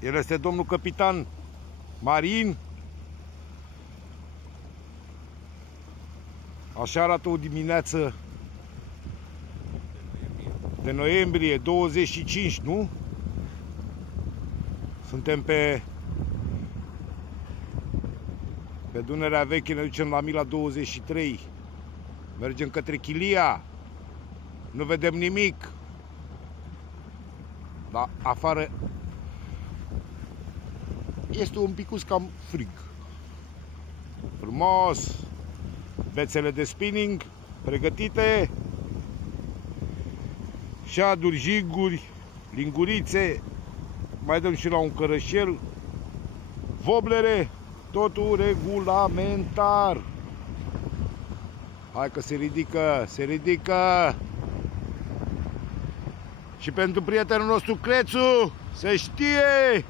El este domnul capitan marin. Așa arată o dimineață de noiembrie 25, nu? Suntem pe Dunărea Veche, ne ducem la mila 23. Mergem către Chilia. Nu vedem nimic. Dar afară este un picuț cam frig. Frumos. Bețele de spinning pregătite. Șaduri, jiguri, lingurițe. Mai dăm și la un cărășel. Voblere. Totul regulamentar. Hai că se ridică, se ridică. Și pentru prietenul nostru Crețu, se știe.